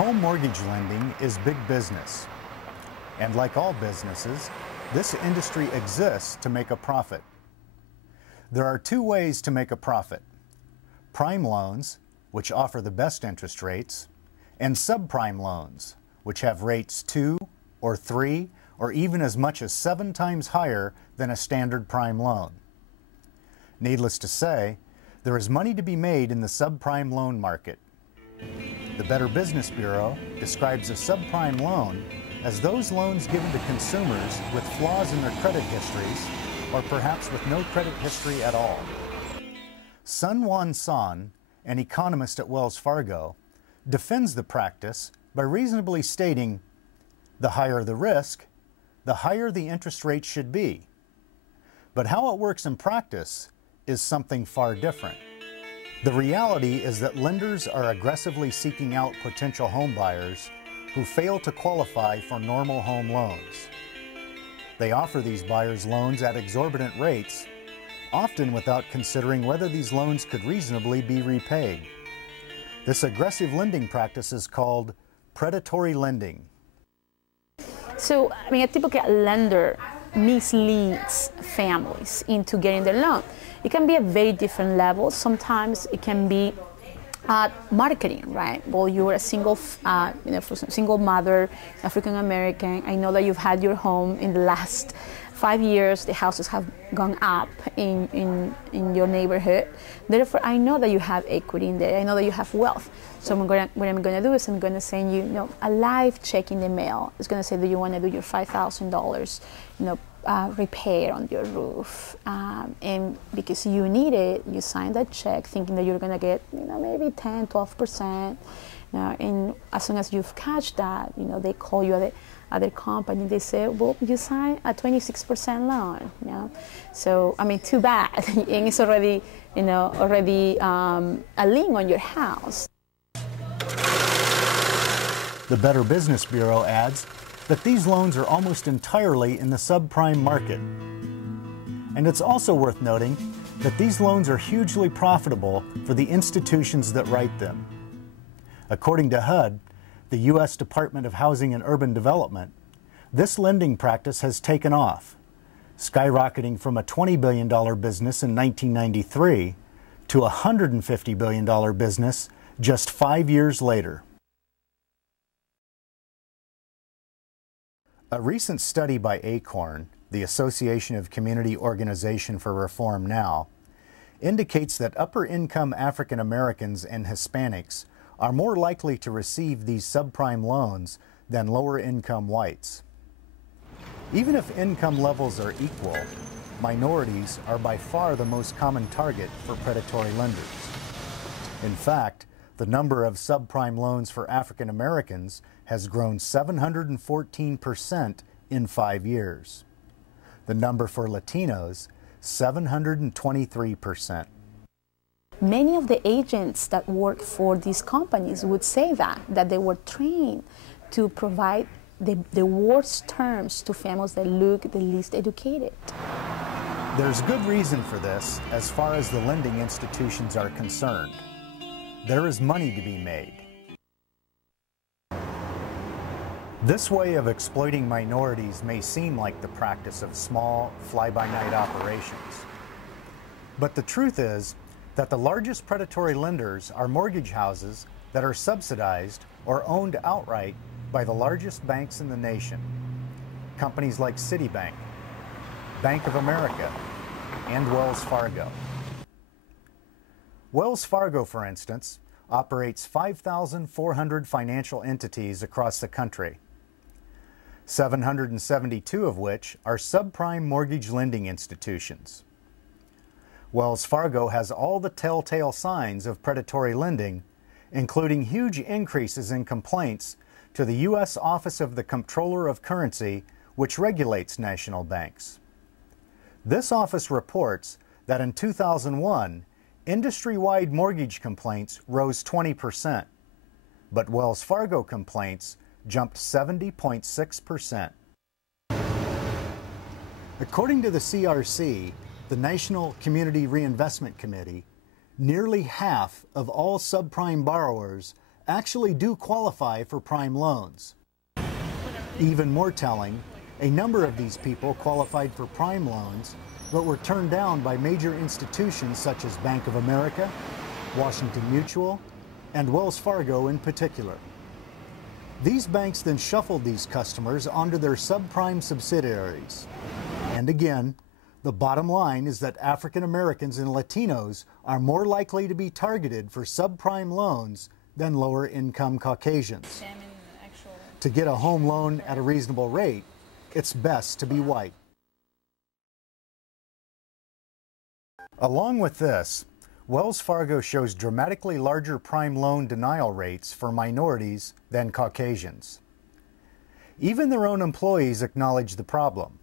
Home mortgage lending is big business. And like all businesses, this industry exists to make a profit. There are two ways to make a profit: prime loans, which offer the best interest rates, and subprime loans, which have rates 2 or 3 or even as much as 7 times higher than a standard prime loan. Needless to say, there is money to be made in the subprime loan market. The Better Business Bureau describes a subprime loan as those loans given to consumers with flaws in their credit histories or perhaps with no credit history at all. Sun Wan Son, an economist at Wells Fargo, defends the practice by reasonably stating, the higher the risk, the higher the interest rate should be. But how it works in practice is something far different. The reality is that lenders are aggressively seeking out potential home buyers who fail to qualify for normal home loans. They offer these buyers loans at exorbitant rates, often without considering whether these loans could reasonably be repaid. This aggressive lending practice is called predatory lending. So, a typical lender misleads families into getting their loan. It can be at very different levels. Sometimes it can be marketing, right? Well, you're a single mother, African American. I know that you've had your home in the last 5 years. The houses have gone up in your neighborhood. Therefore, I know that you have equity in there. I know that you have wealth. So what I'm going to do is I'm going to send you, a live check in the mail. It's going to say, do you want to do your $5,000, repair on your roof? And because you need it, you sign that check thinking that you're going to get, maybe 10, 12%. And as soon as you've cashed that, they call you at other company. They say, well, you signed a 26% loan. So, too bad. And it's already, a lien on your house. The Better Business Bureau adds that these loans are almost entirely in the subprime market. And it's also worth noting that these loans are hugely profitable for the institutions that write them. According to HUD, the U.S. Department of Housing and Urban Development, this lending practice has taken off, skyrocketing from a $20 billion business in 1993 to a $150 billion business just 5 years later. A recent study by ACORN, the Association of Community Organization for Reform Now, indicates that upper-income African Americans and Hispanics are more likely to receive these subprime loans than lower-income whites. Even if income levels are equal, minorities are by far the most common target for predatory lenders. In fact, the number of subprime loans for African Americans has grown 714% in 5 years. The number for Latinos, 723%. Many of the agents that work for these companies would say that they were trained to provide the worst terms to families that look the least educated. There's good reason for this as far as the lending institutions are concerned. There is money to be made. This way of exploiting minorities may seem like the practice of small, fly-by-night operations. But the truth is that the largest predatory lenders are mortgage houses that are subsidized or owned outright by the largest banks in the nation. Companies like Citibank, Bank of America, and Wells Fargo. Wells Fargo, for instance, operates 5,400 financial entities across the country, 772 of which are subprime mortgage lending institutions. Wells Fargo has all the telltale signs of predatory lending, including huge increases in complaints to the U.S. Office of the Comptroller of Currency, which regulates national banks. This office reports that in 2001, industry-wide mortgage complaints rose 20%, but Wells Fargo complaints jumped 70.6%. According to the CRC, the National Community Reinvestment Committee, nearly half of all subprime borrowers actually do qualify for prime loans. Even more telling, a number of these people qualified for prime loans but were turned down by major institutions such as Bank of America, Washington Mutual, and Wells Fargo in particular. These banks then shuffled these customers onto their subprime subsidiaries. And again, the bottom line is that African Americans and Latinos are more likely to be targeted for subprime loans than lower income Caucasians. To get a home loan at a reasonable rate, it's best to be white. Along with this, Wells Fargo shows dramatically larger prime loan denial rates for minorities than Caucasians. Even their own employees acknowledge the problem.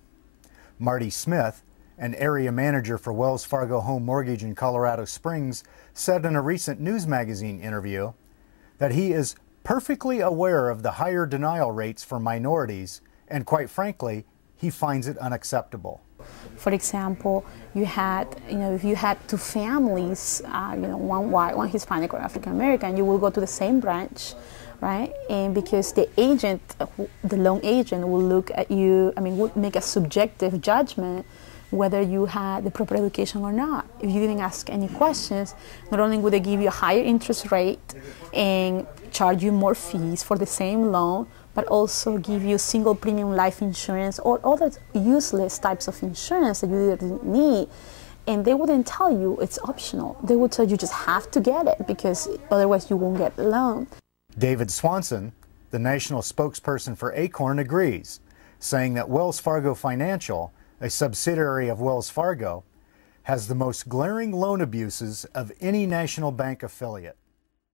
Marty Smith, an area manager for Wells Fargo Home Mortgage in Colorado Springs, said in a recent news magazine interview that he is perfectly aware of the higher denial rates for minorities, and quite frankly, he finds it unacceptable. For example, if you had two families, one white, one Hispanic or African American, you will go to the same branch, right? And because the agent, the loan agent, will look at you, would make a subjective judgment whether you had the proper education or not. If you didn't ask any questions, not only would they give you a higher interest rate and charge you more fees for the same loan, but also give you single premium life insurance or other useless types of insurance that you didn't need. And they wouldn't tell you it's optional. They would tell you just have to get it because otherwise you won't get the loan. David Swanson, the national spokesperson for Acorn, agrees, saying that Wells Fargo Financial, a subsidiary of Wells Fargo, has the most glaring loan abuses of any national bank affiliate.